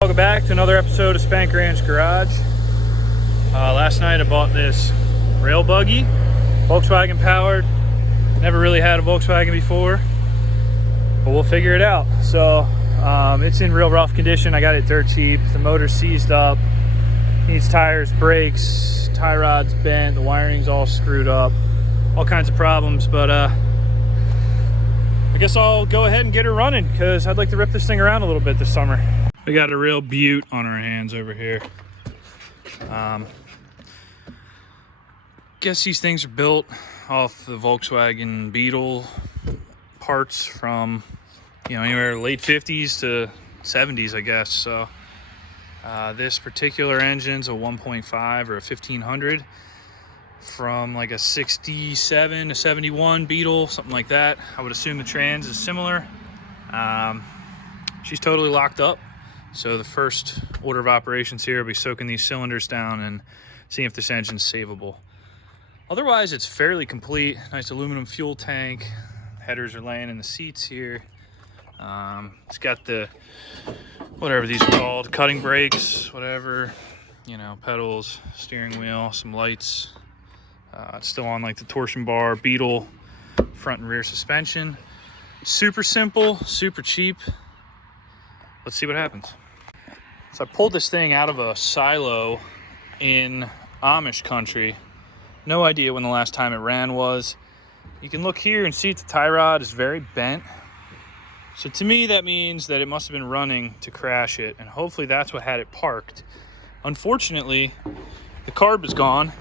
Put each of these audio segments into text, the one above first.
Welcome back to another episode of Spank Ranch Garage. Last night I bought this rail buggy, Volkswagen powered. Never really had a Volkswagen before, but we'll figure it out. So it's in real rough condition. I got it dirt cheap. The motor's seized up, needs tires, brakes, tie rod's bent, the wiring's all screwed up, all kinds of problems. But I guess I'll go ahead and get her running because I'd like to rip this thing around a little bit this summer. We got a real beaut on our hands over here. Guess these things are built off the Volkswagen Beetle parts from, anywhere late 50s to 70s, I guess. So this particular engine's a 1.5 or a 1500 from like a 67 to 71 Beetle, something like that. I would assume the trans is similar. She's totally locked up. So the first order of operations here will be soaking these cylinders down and seeing if this engine's savable. Otherwise, it's fairly complete. Nice aluminum fuel tank. Headers are laying in the seats here. It's got the, whatever these are called, cutting brakes, whatever, pedals, steering wheel, some lights. It's still on like the torsion bar, Beetle, front and rear suspension. Super simple, super cheap. Let's see what happens. So I pulled this thing out of a silo in Amish country. No idea when the last time it ran was. You can look here and see the tie rod is very bent. So to me, that means that it must have been running to crash it, and hopefully that's what had it parked. Unfortunately, the carb is gone.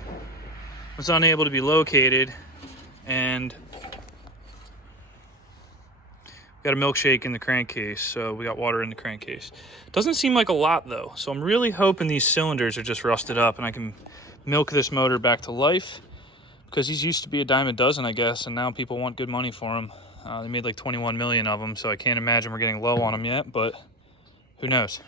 Was unable to be located, and got a milkshake in the crankcase, so we got water in the crankcase. Doesn't seem like a lot though, so I'm really hoping these cylinders are just rusted up and I can milk this motor back to life, because these used to be a dime a dozen, I guess, and now people want good money for them. They made like 21 million of them, so I can't imagine we're getting low on them yet, but who knows.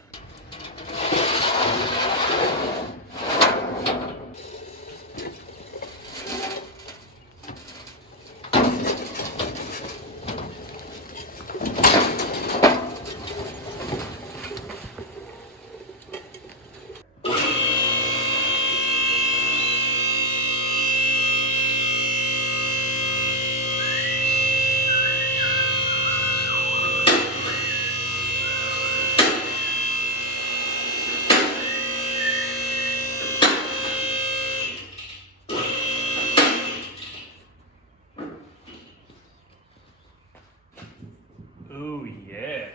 Oh yeah.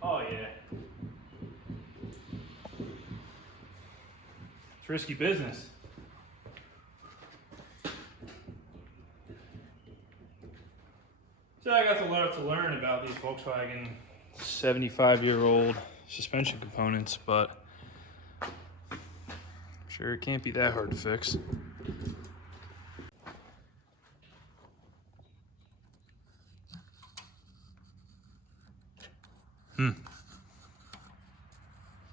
Oh yeah. It's risky business. So I got a lot to learn about these Volkswagen 75-year-old suspension components, but I'm sure it can't be that hard to fix.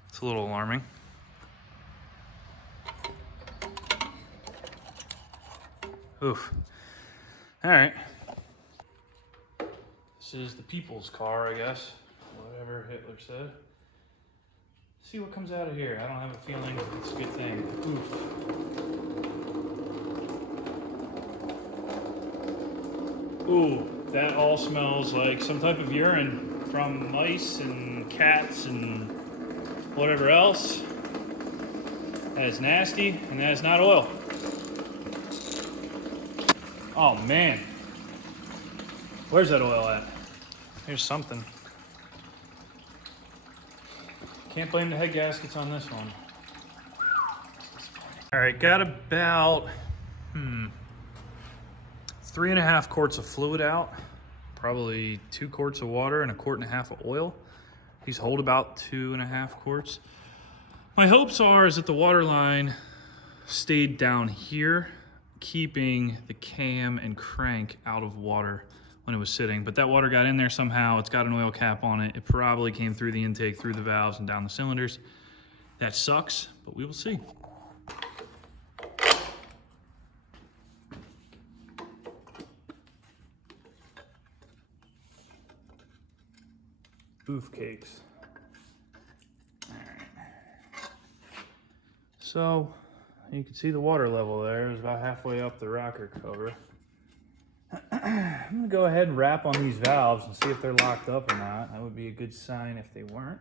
It's a little alarming. Oof. All right. This is the people's car, I guess. Whatever Hitler said. See what comes out of here. I don't have a feeling it's a good thing. Oof. Ooh, that all smells like some type of urine from mice and cats and whatever else. That is nasty, and that is not oil. Oh man. Where's that oil at? Here's something. Can't blame the head gaskets on this one. All right, got about 3.5 quarts of fluid out, probably 2 quarts of water and 1.5 quarts of oil. These hold about 2.5 quarts. My hopes are is that the water line stayed down here, keeping the cam and crank out of water when it was sitting, but that water got in there somehow. It's got an oil cap on it. It probably came through the intake, through the valves, and down the cylinders. That sucks, but we will see. Oof cakes. So you can see the water level there. It's about halfway up the rocker cover. I'm gonna go ahead and wrap on these valves and see if they're locked up or not. That would be a good sign if they weren't.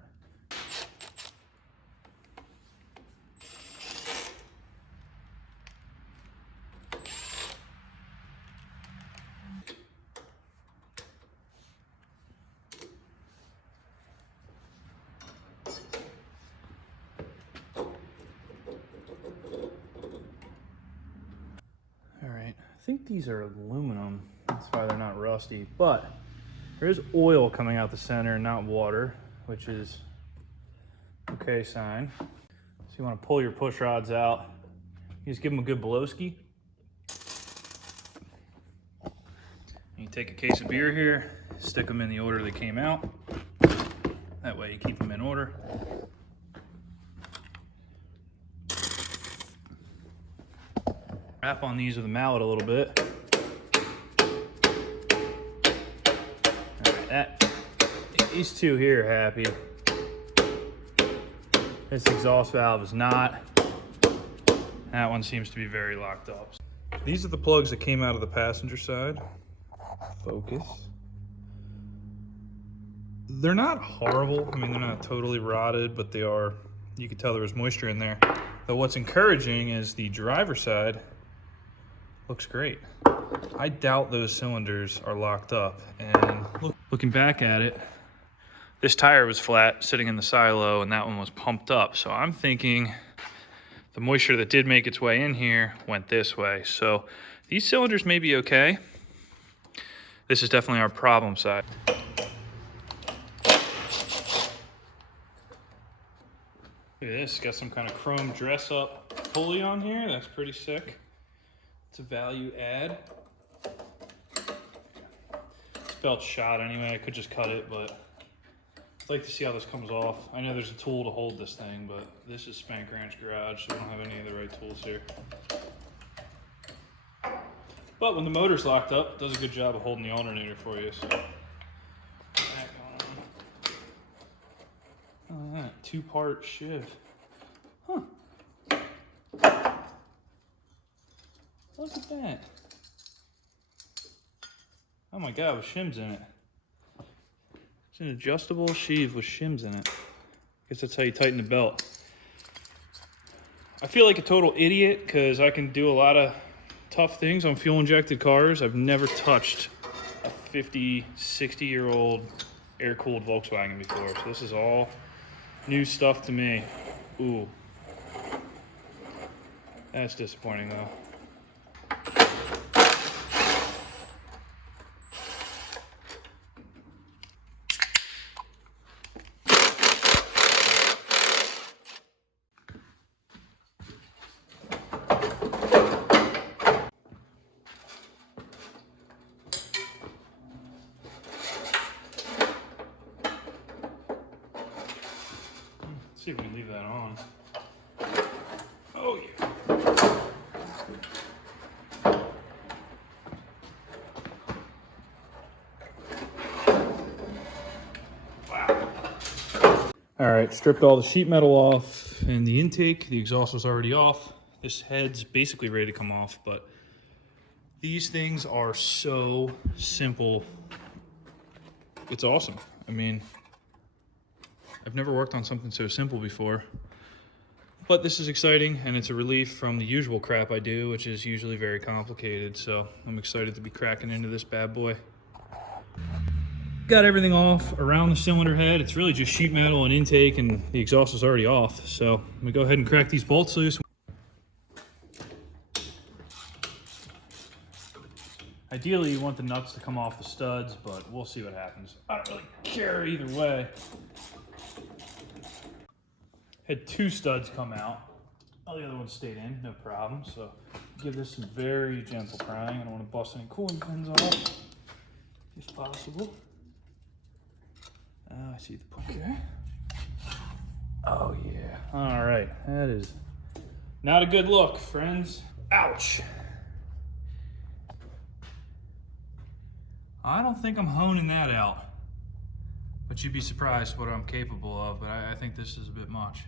I think these are aluminum, that's why they're not rusty, but there is oil coming out the center, not water, which is okay sign. So you want to pull your push rods out, you just give them a good blowski. You take a case of beer here, stick them in the order they came out. That way you keep them in order. Wrap on these with a mallet a little bit. All right, these two here are happy. This exhaust valve is not. That one seems to be very locked up. These are the plugs that came out of the passenger side. Focus. They're not horrible. I mean, they're not totally rotted, but they are, you can tell there was moisture in there. But what's encouraging is the driver's side looks great. I doubt those cylinders are locked up. And looking back at it, this tire was flat sitting in the silo and that one was pumped up. So I'm thinking the moisture that did make its way in here went this way. So these cylinders may be okay. This is definitely our problem side. Look at this, got some kind of chrome dress up pulley on here. That's pretty sick. It's a value add. This belt's shot anyway, I could just cut it, but I'd like to see how this comes off. I know there's a tool to hold this thing, but this is Spank Ranch Garage, so we don't have any of the right tools here. But when the motor's locked up, it does a good job of holding the alternator for you. So. Back on. Oh, that 2-part shiv. Huh. Look at that. Oh my God, with shims in it. It's an adjustable sheave with shims in it. Guess that's how you tighten the belt. I feel like a total idiot because I can do a lot of tough things on fuel injected cars. I've never touched a 50, 60-year-old air-cooled Volkswagen before. So this is all new stuff to me. Ooh. That's disappointing though. See if we can leave that on. Oh yeah. Wow. All right, stripped all the sheet metal off and the intake. The exhaust was already off. This head's basically ready to come off, but these things are so simple. It's awesome. I mean, I've never worked on something so simple before, but this is exciting and it's a relief from the usual crap I do, which is usually very complicated. So I'm excited to be cracking into this bad boy. Got everything off around the cylinder head. It's really just sheet metal and intake, and the exhaust is already off. So I'm gonna go ahead and crack these bolts loose. Ideally, you want the nuts to come off the studs, but we'll see what happens. I don't really care either way. Had 2 studs come out. All the other ones stayed in, no problem. So give this some very gentle prying. I don't want to bust any cooling pins off, if possible. I see the point. Okay. Oh yeah. All right, that is not a good look, friends. Ouch. I don't think I'm honing that out, but you'd be surprised what I'm capable of, but I think this is a bit much.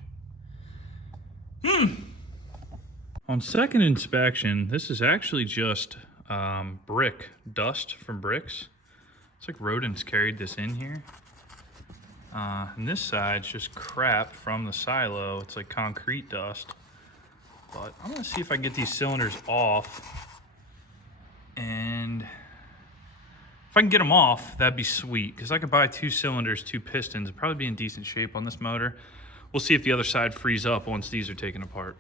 On second inspection, this is actually just brick dust from bricks. It's like rodents carried this in here. And this side's just crap from the silo. It's like concrete dust. But I'm gonna see if I can get these cylinders off. And if I can get them off, that'd be sweet. Because I could buy 2 cylinders, 2 pistons, it'd probably be in decent shape on this motor. We'll see if the other side frees up once these are taken apart.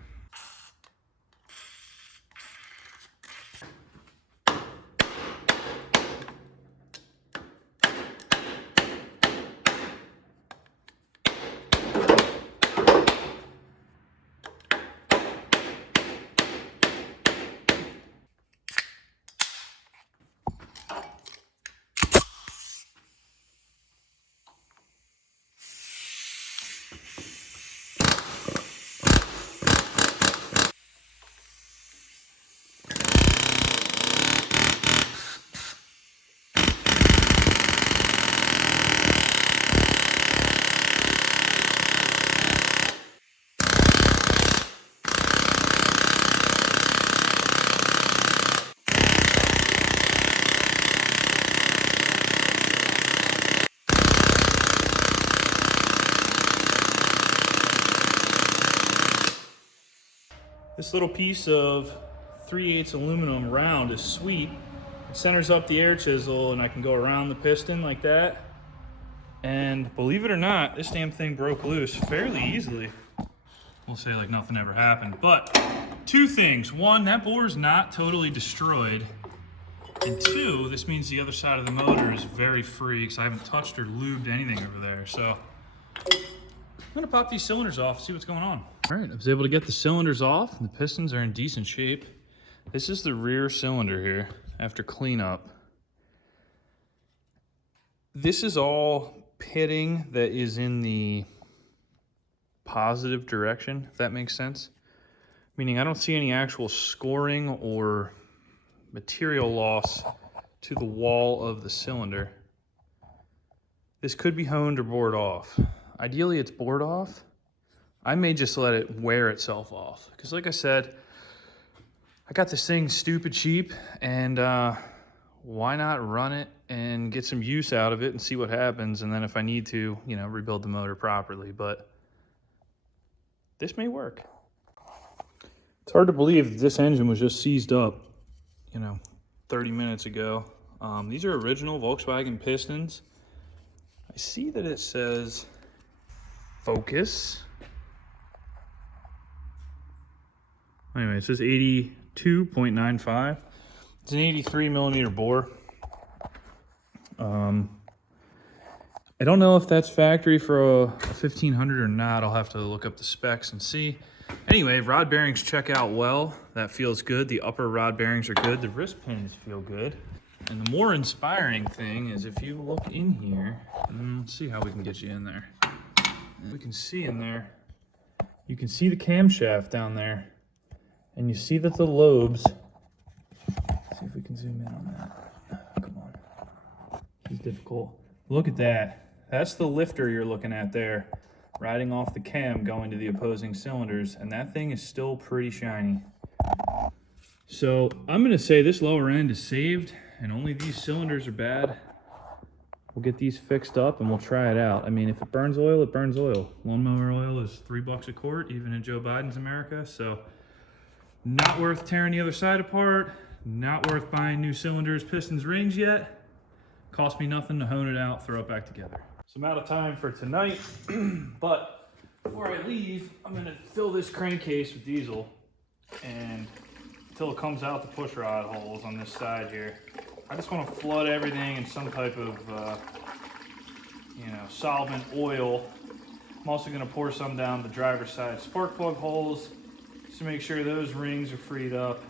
This little piece of 3/8 aluminum round is sweet. It centers up the air chisel and I can go around the piston like that. And believe it or not, this damn thing broke loose fairly easily. We'll say like nothing ever happened. But 2 things. 1, that bore is not totally destroyed. And 2, this means the other side of the motor is very free because I haven't touched or lubed anything over there. So I'm gonna pop these cylinders off and see what's going on. All right, I was able to get the cylinders off and the pistons are in decent shape. This is the rear cylinder here after cleanup. This is all pitting that is in the positive direction, if that makes sense. Meaning I don't see any actual scoring or material loss to the wall of the cylinder. This could be honed or bored off. Ideally it's bored off. I may just let it wear itself off. Because like I said, I got this thing stupid cheap and why not run it and get some use out of it and see what happens. And then if I need to, you know, rebuild the motor properly, but this may work. It's hard to believe that this engine was just seized up, you know, 30 minutes ago. These are original Volkswagen pistons. I see that it says focus. Anyway, it says 82.95. It's an 83 millimeter bore. I don't know if that's factory for a 1500 or not. I'll have to look up the specs and see. Anyway, rod bearings check out well. That feels good. The upper rod bearings are good. The wrist pins feel good. And the more inspiring thing is if you look in here, let's see how we can get you in there. We can see in there, you can see the camshaft down there. And you see that the lobes, let's see if we can zoom in on that. Come on, it's difficult. Look at that. That's the lifter you're looking at there, riding off the cam going to the opposing cylinders, and that thing is still pretty shiny. So I'm gonna say this lower end is saved and only these cylinders are bad. We'll get these fixed up and we'll try it out. I mean, if it burns oil, it burns oil. Lawnmower oil is $3 a quart, even in Joe Biden's America. So not worth tearing the other side apart. Not worth buying new cylinders, pistons, rings yet. Cost me nothing to hone it out, throw it back together. So I'm out of time for tonight, but before I leave, I'm gonna fill this crankcase with diesel and until it comes out the push rod holes on this side here. I just want to flood everything in some type of, you know, solvent oil. I'm also going to pour some down the driver's side spark plug holes just to make sure those rings are freed up.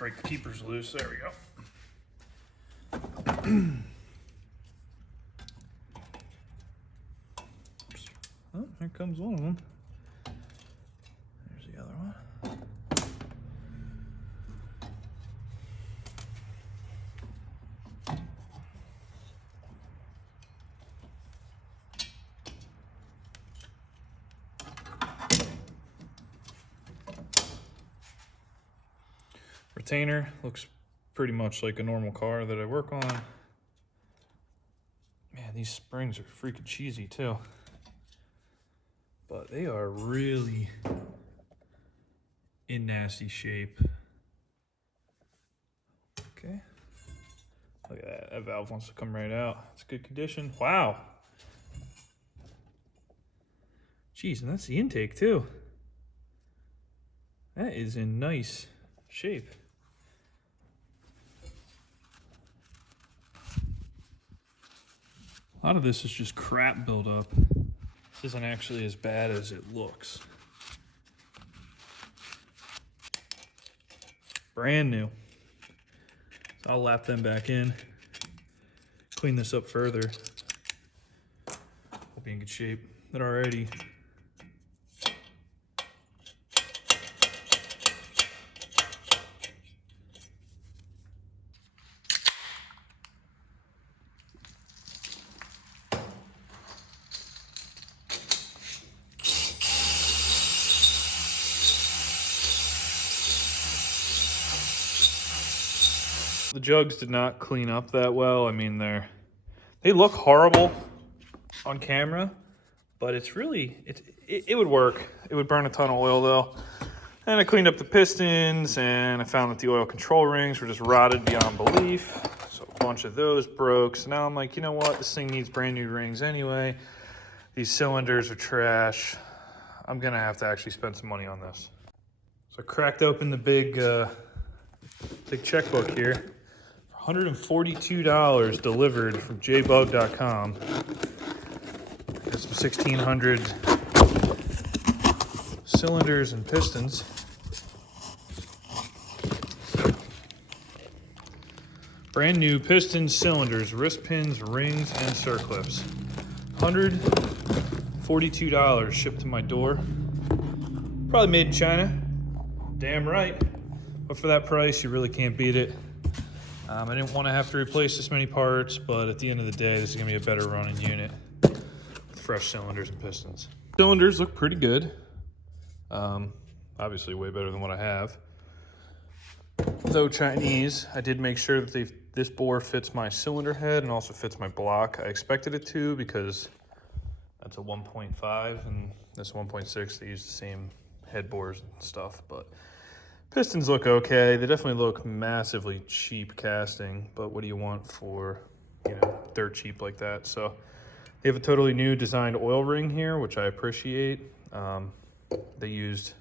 Break the keepers loose. There we go. Oh, here comes one of them. There's the other one. retainer. Looks pretty much like a normal car that I work on. Man, these springs are freaking cheesy too. But they are really in nasty shape. Okay. Look at that. That valve wants to come right out. It's good condition. Wow. Jeez, and that's the intake too. That is in nice shape. A lot of this is just crap buildup. This isn't actually as bad as it looks. Brand new. So I'll lap them back in, clean this up further. We'll be in good shape. They're already the jugs did not clean up that well. I mean, they look horrible on camera, but it's really, it would work. It would burn a ton of oil though. And I cleaned up the pistons, and I found that the oil control rings were just rotted beyond belief. So a bunch of those broke. So now I'm like, you know what? This thing needs brand new rings anyway. These cylinders are trash. I'm gonna have to actually spend some money on this. So I cracked open the big checkbook here. $142 delivered from jbug.com. There's some 1600 cylinders and pistons. Brand new pistons, cylinders, wrist pins, rings, and circlips. $142 shipped to my door. Probably made in China. Damn right. But for that price, you really can't beat it. I didn't want to have to replace this many parts, but at the end of the day, this is going to be a better running unit with fresh cylinders and pistons. Cylinders look pretty good. Obviously way better than what I have. Though Chinese, I did make sure that this bore fits my cylinder head and also fits my block. I expected it to because that's a 1.5 and this 1.6, they use the same head bores and stuff, but pistons look okay. They definitely look massively cheap casting, but what do you want for, you know, dirt cheap like that? So they have a totally new designed oil ring here, which I appreciate. They used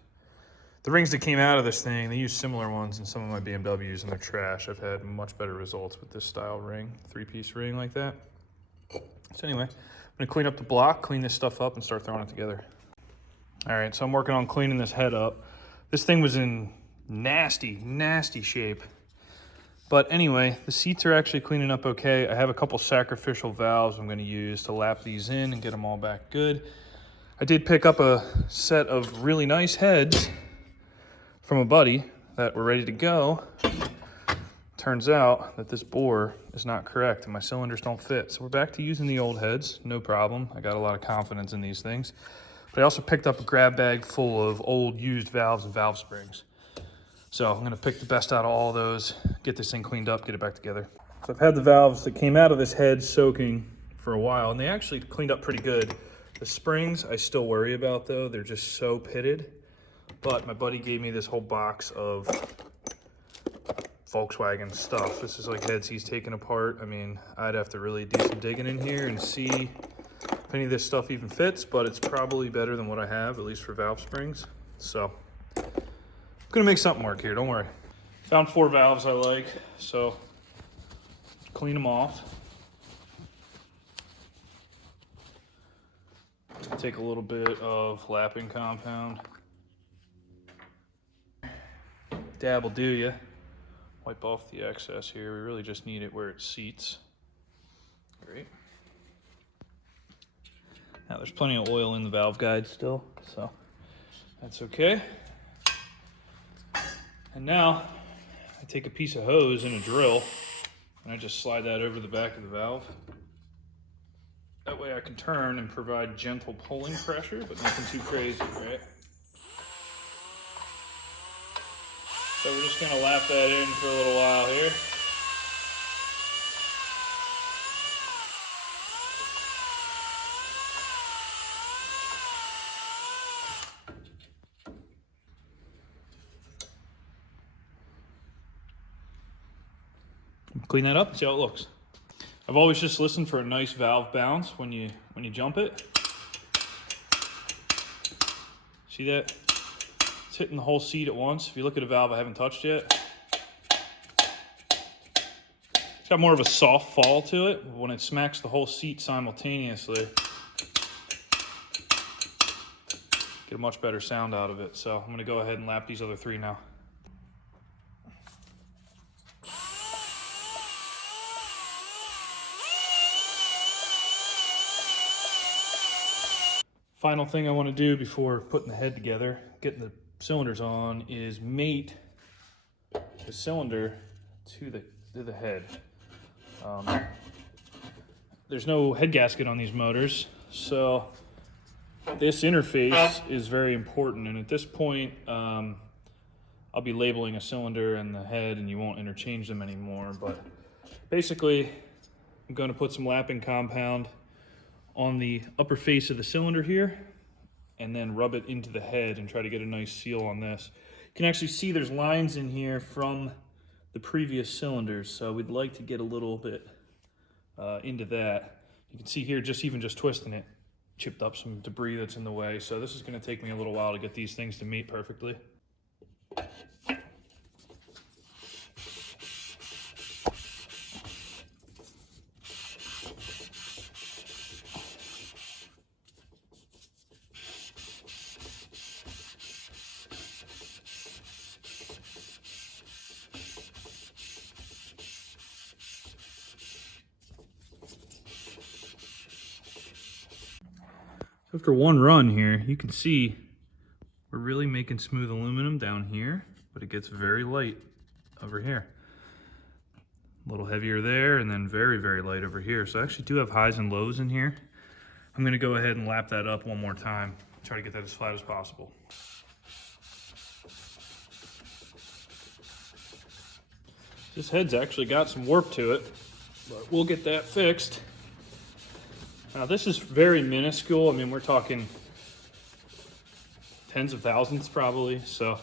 the rings that came out of this thing. They used similar ones in some of my BMWs, and they're trash. I've had much better results with this style ring, three-piece ring like that. So anyway, I'm gonna clean up the block, clean this stuff up, and start throwing it together. All right, so I'm working on cleaning this head up. This thing was in nasty shape. But anyway, the seats are actually cleaning up okay. I have a couple sacrificial valves I'm gonna use to lap these in and get them all back good. I did pick up a set of really nice heads from a buddy that were ready to go. Turns out that this bore is not correct and my cylinders don't fit. So we're back to using the old heads, no problem. I got a lot of confidence in these things. But I also picked up a grab bag full of old used valves and valve springs. So I'm gonna pick the best out of all those, get this thing cleaned up, get it back together. So I've had the valves that came out of this head soaking for a while, and they actually cleaned up pretty good. The springs I still worry about though, they're just so pitted. But my buddy gave me this whole box of Volkswagen stuff. This is like heads he's taken apart. I mean, I'd have to really do some digging in here and see if any of this stuff even fits, but it's probably better than what I have, at least for valve springs. So I'm gonna make something work here, don't worry. Found 4 valves I like, so clean them off. Take a little bit of lapping compound. Dab will do ya. Wipe off the excess here. We really just need it where it seats. Great. Now there's plenty of oil in the valve guide still, so that's okay. And now I take a piece of hose and a drill and I just slide that over the back of the valve. That way I can turn and provide gentle pulling pressure, but nothing too crazy, right? So we're just gonna lap that in for a little while here. Clean that up and see how it looks. I've always just listened for a nice valve bounce when you jump it. See that? It's hitting the whole seat at once. If you look at a valve I haven't touched yet, it's got more of a soft fall to it. When it smacks the whole seat simultaneously, get a much better sound out of it. So I'm gonna go ahead and lap these other 3 now. Final thing I want to do before putting the head together, getting the cylinders on, is mate the cylinder to the head. There's no head gasket on these motors, so this interface is very important. And at this point, I'll be labeling a cylinder and the head, and you won't interchange them anymore. But basically, I'm going to put some lapping compound on the upper face of the cylinder here, and then rub it into the head and try to get a nice seal on this. You can actually see there's lines in here from the previous cylinders, so we'd like to get a little bit into that. You can see here, just twisting it, chipped up some debris that's in the way. So this is going to take me a little while to get these things to mate perfectly. After one run here, you can see we're really making smooth aluminum down here, but it gets very light over here. A little heavier there, and then very, very light over here. So I actually do have highs and lows in here. I'm gonna go ahead and lap that up one more time, try to get that as flat as possible. This head's actually got some warp to it, but we'll get that fixed. Now this is very minuscule. I mean, we're talking tens of thousandths probably, so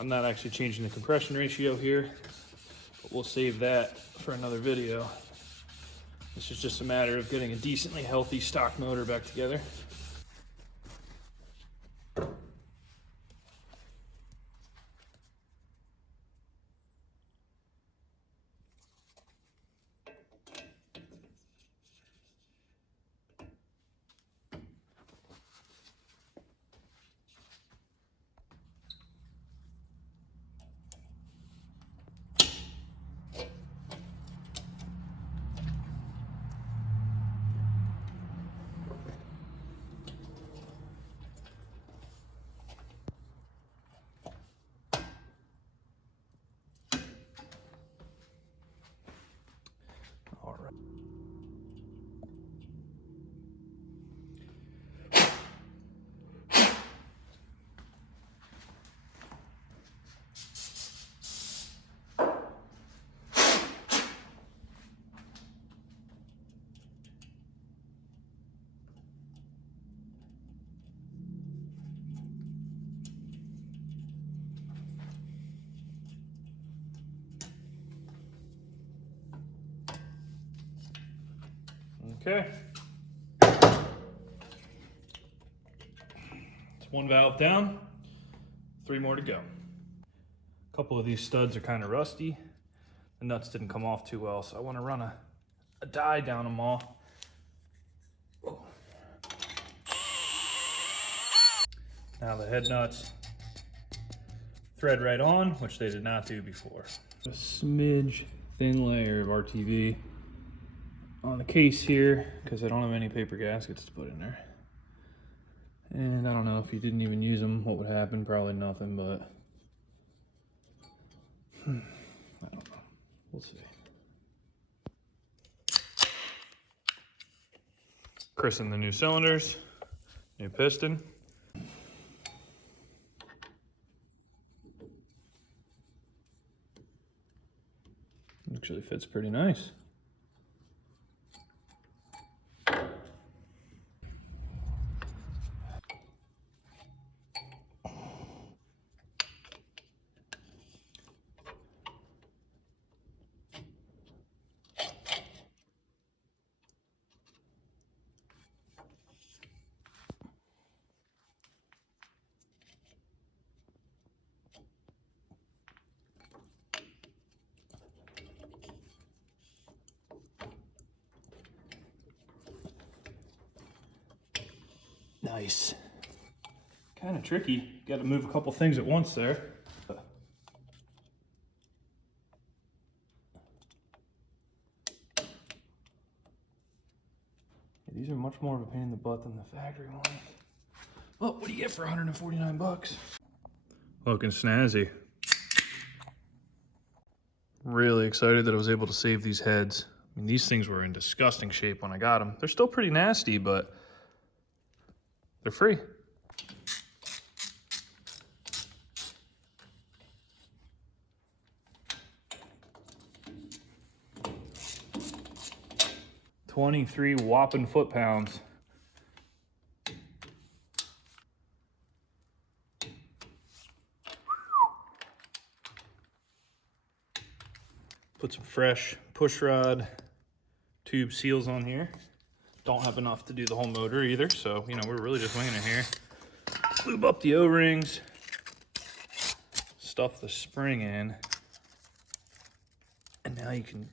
I'm not actually changing the compression ratio here, but we'll save that for another video. This is just a matter of getting a decently healthy stock motor back together. All right. Okay. It's one valve down, 3 more to go. A couple of these studs are kind of rusty. The nuts didn't come off too well, so I want to run a die down them all. Oh. Now the head nuts thread right on, which they did not do before. A smidge thin layer of RTV on the case here, because I don't have any paper gaskets to put in there. And I don't know, if you didn't even use them, what would happen? Probably nothing, but I don't know. We'll see. Christen the new cylinders, new piston. actually fits pretty nice. Nice. Kind of tricky. Got to move a couple things at once there. These are much more of a pain in the butt than the factory ones. Well, what do you get for 149 bucks? Looking snazzy. Really excited that I was able to save these heads. I mean, these things were in disgusting shape when I got them. They're still pretty nasty, but they're free. $23 whopping foot-pounds. Put some fresh push rod tube seals on here. Don't have enough to do the whole motor either, so you know, we're really just winging it here. Lube up the O-rings, stuff the spring in, and now you can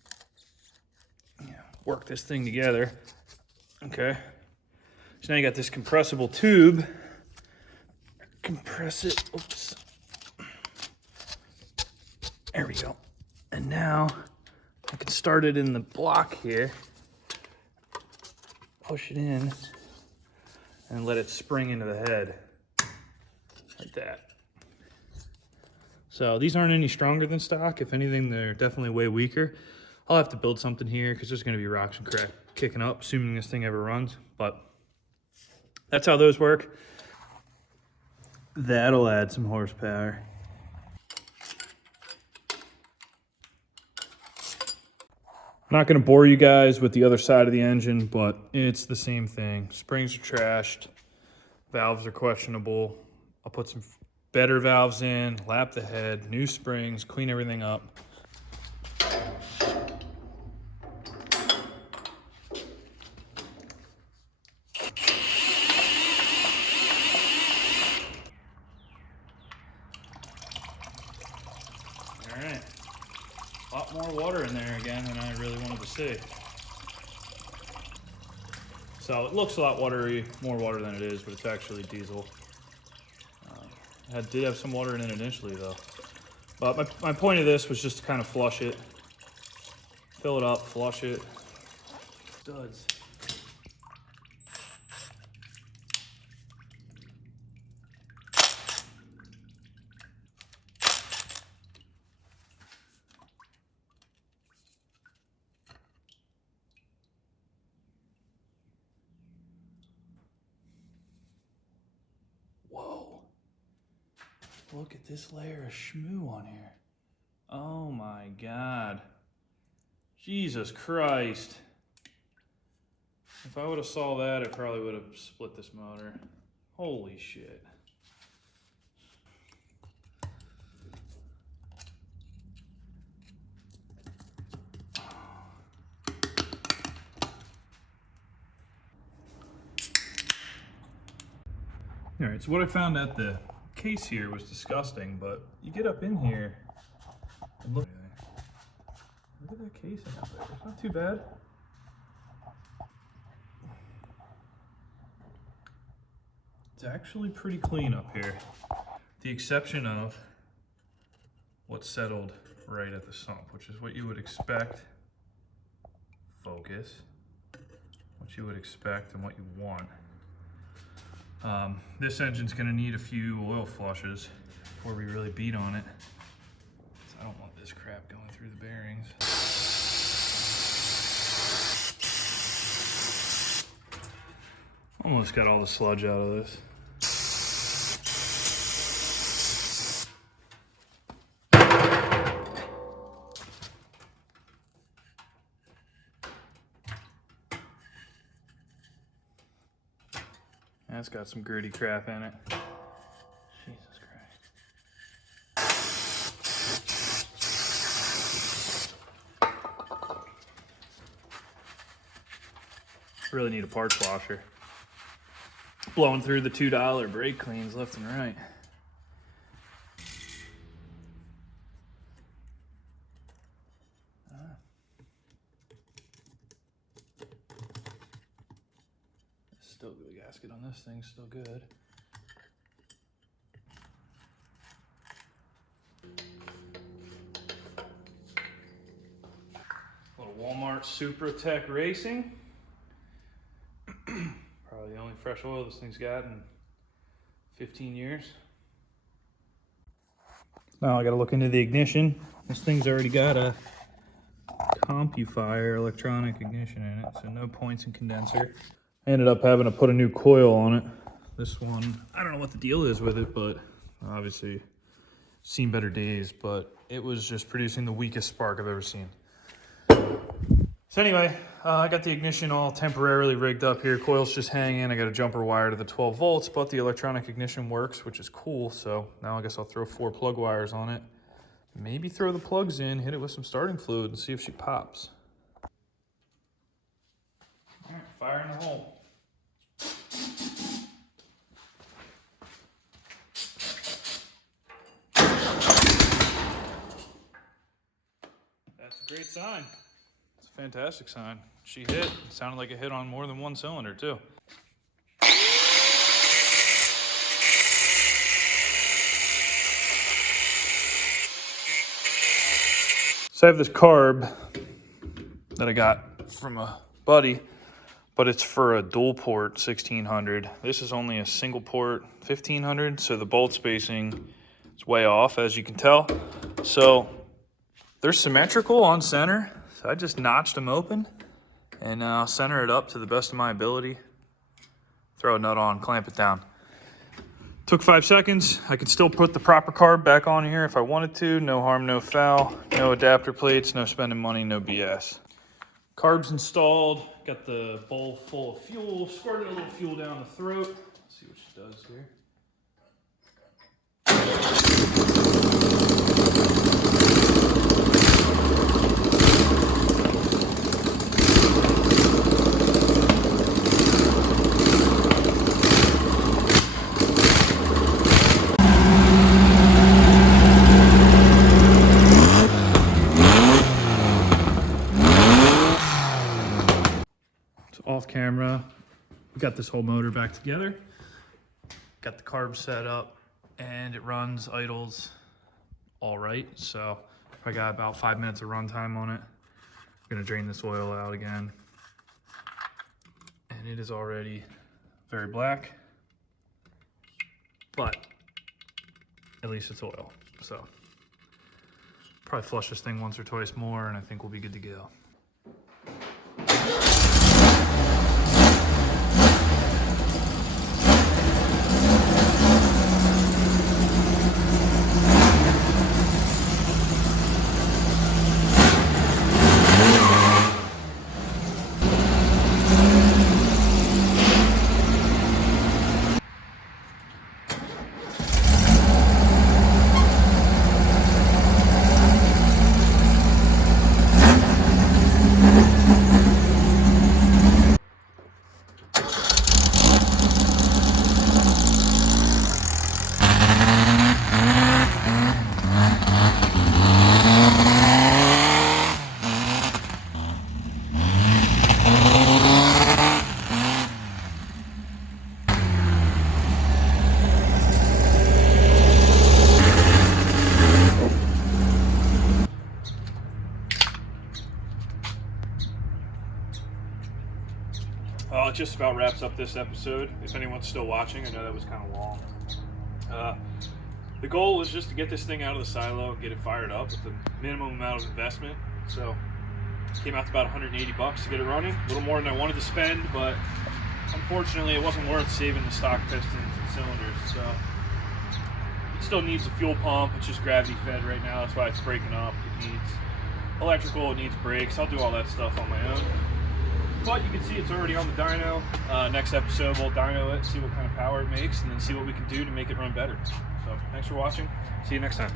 work this thing together. Okay, so now you got this compressible tube. Compress it. Oops. There we go. And now I can start it in the block here, push it in, and let it spring into the head, like that. So these aren't any stronger than stock. If anything, they're definitely way weaker. I'll have to build something here because there's gonna be rocks and crap kicking up, assuming this thing ever runs, but that's how those work. That'll add some horsepower. I'm not going to bore you guys with the other side of the engine, but it's the same thing. Springs are trashed, valves are questionable. I'll put some better valves in, lap the head, new springs, clean everything up. All right. A lot more water in there again than I really wanted to see. So it looks a lot watery, more water than it is, but it's actually diesel. It did have some water in it initially though. But my point of this was just to kind of flush it. Fill it up, flush it. Studs. Whoa. Look at this layer of shmoo on here. Oh my God. Jesus Christ. If I would have saw that, I probably would have split this motor. Holy shit. All right, so what I found at the case here was disgusting, but you get up in here and look at that casing up there. It's not too bad. It's actually pretty clean up here, with the exception of what's settled right at the sump, which is what you would expect. Focus. What you would expect and what you want. This engine's gonna need a few oil flushes before we really beat on it. So I don't want this crap going through the bearings. Almost got all the sludge out of this. That's got some gritty crap in it. Jesus Christ. Really need a parts washer. Blowing through the $2 brake cleans left and right. Still good. The gasket on this thing's still good. Little Walmart Supra Tech Racing. Probably the only fresh oil this thing's got in 15 years. Now I gotta look into the ignition. This thing's already got a CompuFire electronic ignition in it, so no points in condenser. I ended up having to put a new coil on it. This one, I don't know what the deal is with it, but obviously seen better days, but it was just producing the weakest spark I've ever seen. So anyway, I got the ignition all temporarily rigged up here. Coil's just hanging. I got a jumper wire to the 12 volts, but the electronic ignition works, which is cool. So now I guess I'll throw 4 plug wires on it. Maybe throw the plugs in, hit it with some starting fluid, and see if she pops. All right, fire in the hole. That's a great sign. It's a fantastic sign. She hit. It sounded like it hit on more than one cylinder, too. So I have this carb that I got from a buddy, but it's for a dual port 1600. This is only a single port 1500, so the bolt spacing is way off, as you can tell. So they're symmetrical on center. So I just notched them open and center it up to the best of my ability. Throw a nut on, clamp it down. Took 5 seconds. I could still put the proper carb back on here if I wanted to. No harm, no foul. No adapter plates, no spending money, no BS. Carb's installed. Got the bowl full of fuel. Squirted a little fuel down the throat. Let's see what she does here. Off camera, we got this whole motor back together, got the carb set up, and it runs, idles all right. So I got about 5 minutes of runtime on it. I'm gonna drain this oil out again, and it is already very black, but at least it's oil. So probably flush this thing once or twice more, and I think we'll be good to go. It just about wraps up this episode. If anyone's still watching, I know that was kind of long. The goal was just to get this thing out of the silo and get it fired up with the minimum amount of investment. So it came out to about 180 bucks to get it running. A little more than I wanted to spend, but unfortunately it wasn't worth saving the stock pistons and cylinders. So it still needs a fuel pump. It's just gravity fed right now. That's why it's breaking up. It needs electrical, it needs brakes. I'll do all that stuff on my own. but you can see it's already on the dyno. Next episode, we'll dyno it, see what kind of power it makes, and then see what we can do to make it run better. So thanks for watching. See you next time.